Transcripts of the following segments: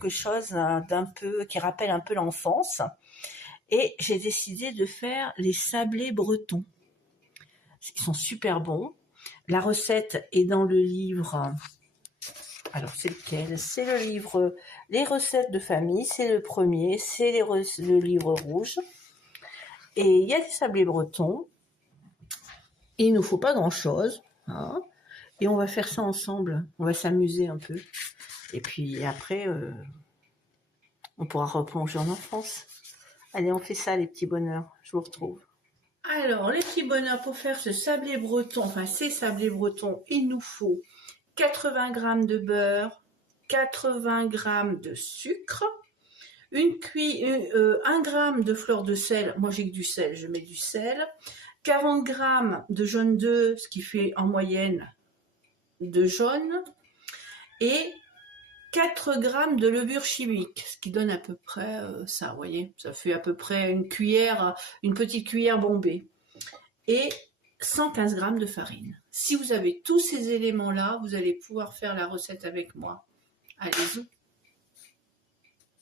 quelque chose d'un peu qui rappelle un peu l'enfance. Et j'ai décidé de faire les sablés bretons. Ils sont super bons. La recette est dans le livre. Alors c'est lequel? C'est le livre Les recettes de famille. C'est le premier. C'est le livre rouge. Et il y a des sablés bretons. Et il nous faut pas grand-chose. Hein. Et on va faire ça ensemble. On va s'amuser un peu. Et puis après, on pourra replonger en enfance. Allez, on fait ça, les petits bonheurs. Je vous retrouve. Alors, les petits bonheurs, pour faire ce sablé breton, enfin ces sablés bretons, il nous faut 80 g de beurre, 80 g de sucre, 1 g de fleur de sel, moi j'ai que du sel, je mets du sel, 40 g de jaune d'œuf, ce qui fait en moyenne de jaune, et 4 g de levure chimique, ce qui donne à peu près ça, vous voyez, ça fait à peu près une petite cuillère bombée, et 115 g de farine. Si vous avez tous ces éléments-là, vous allez pouvoir faire la recette avec moi. Allez-y.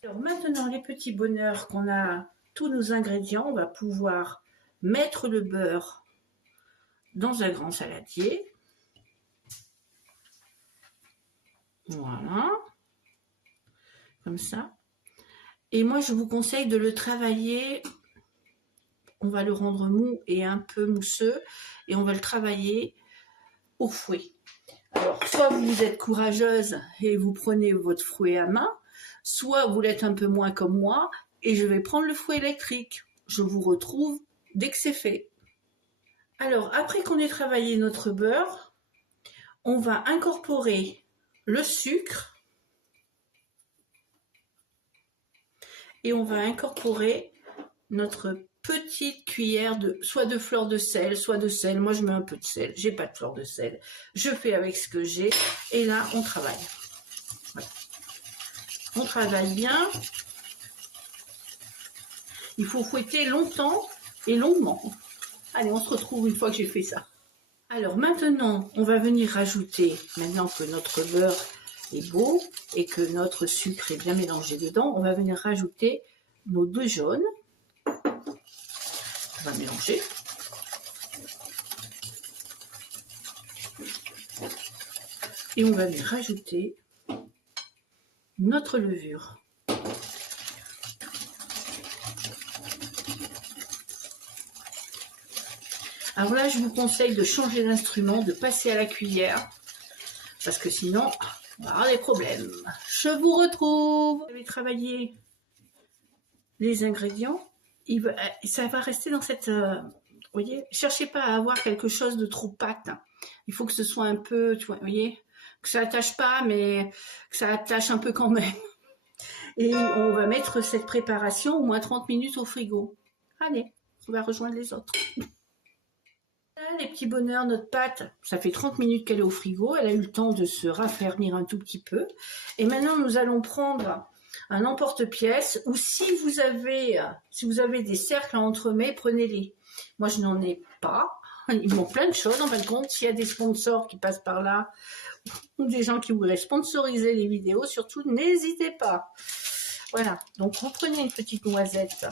Alors maintenant, les petits bonheurs, qu'on a tous nos ingrédients, on va pouvoir mettre le beurre dans un grand saladier. Voilà. Comme ça. Et moi, je vous conseille de le travailler. On va le rendre mou et un peu mousseux. Et on va le travailler au fouet. Alors, soit vous êtes courageuse et vous prenez votre fouet à main, soit vous l'êtes un peu moins comme moi et je vais prendre le fouet électrique. Je vous retrouve dès que c'est fait. Alors, après qu'on ait travaillé notre beurre, on va incorporer le sucre et on va incorporer notre petite cuillère soit de fleur de sel, soit de sel. Moi, je mets un peu de sel. J'ai pas de fleur de sel. Je fais avec ce que j'ai. Et là, on travaille. Voilà. On travaille bien. Il faut fouetter longtemps et longuement. Allez, on se retrouve une fois que j'ai fait ça. Alors maintenant, on va venir rajouter, maintenant que notre beurre est beau et que notre sucre est bien mélangé dedans, on va venir rajouter nos 2 jaunes. On va mélanger. Et on va venir rajouter notre levure. Alors là, je vous conseille de changer d'instrument, de passer à la cuillère, parce que sinon, on va avoir des problèmes. Je vous retrouve. Vous avez travaillé les ingrédients. Ça va rester dans cette... vous voyez, cherchez pas à avoir quelque chose de trop pâte. Il faut que ce soit un peu, tu vois, vous voyez, que ça attache pas, mais que ça attache un peu quand même. Et on va mettre cette préparation au moins 30 minutes au frigo. Allez, on va rejoindre les autres. Là, les petits bonheurs, notre pâte, ça fait 30 minutes qu'elle est au frigo. Elle a eu le temps de se raffermir un tout petit peu. Et maintenant, nous allons prendre un emporte-pièce, ou si vous avez des cercles à entremets, prenez-les. Moi, je n'en ai pas. Ils m'ont plein de choses, en fin de compte. S'il y a des sponsors qui passent par là, ou des gens qui voudraient sponsoriser les vidéos, surtout, n'hésitez pas. Voilà. Donc, vous prenez une petite noisette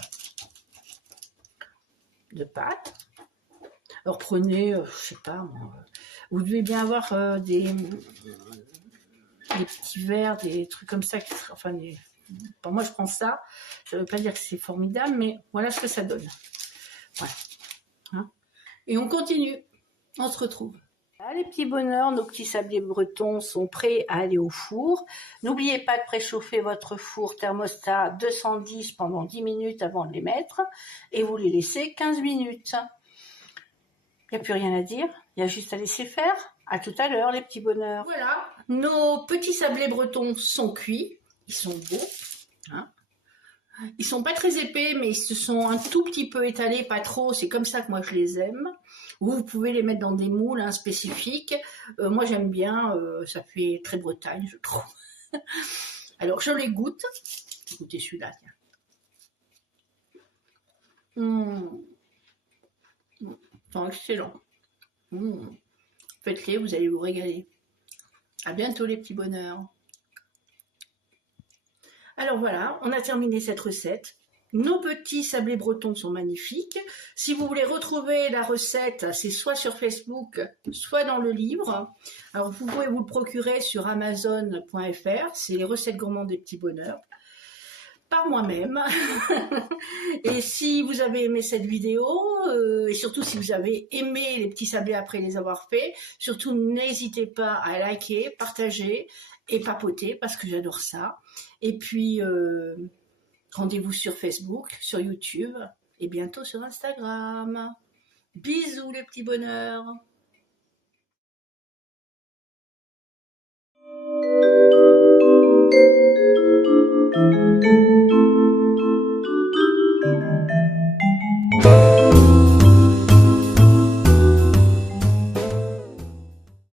de pâte. Alors, prenez, je sais pas, vous devez bien avoir des petits verres, des trucs comme ça. Enfin, bon, moi, je prends ça. Ça ne veut pas dire que c'est formidable, mais voilà ce que ça donne. Voilà. Hein, et on continue. On se retrouve. Là, les petits bonheurs, nos petits sablés bretons sont prêts à aller au four. N'oubliez pas de préchauffer votre four thermostat 210 pendant 10 minutes avant de les mettre. Et vous les laissez 15 minutes. Il n'y a plus rien à dire. Il y a juste à laisser faire. À tout à l'heure, les petits bonheurs. Voilà. Nos petits sablés bretons sont cuits. Ils sont beaux. Hein, ils sont pas très épais, mais ils se sont un tout petit peu étalés, pas trop. C'est comme ça que moi je les aime. Vous pouvez les mettre dans des moules spécifiques. Moi j'aime bien, ça fait très Bretagne, je trouve. Alors je les goûte. Écoutez celui-là, tiens. C'est excellent. Faites-les, vous allez vous régaler. À bientôt les petits bonheurs. Alors voilà, on a terminé cette recette. Nos petits sablés bretons sont magnifiques. Si vous voulez retrouver la recette, c'est soit sur Facebook, soit dans le livre. Alors vous pouvez vous le procurer sur Amazon.fr. C'est les recettes gourmandes des petits bonheurs. Par moi-même. Et si vous avez aimé cette vidéo, et surtout si vous avez aimé les petits sablés après les avoir faits, surtout n'hésitez pas à liker, partager et papoter parce que j'adore ça. Et puis, rendez-vous sur Facebook, sur YouTube et bientôt sur Instagram. Bisous les petits bonheurs.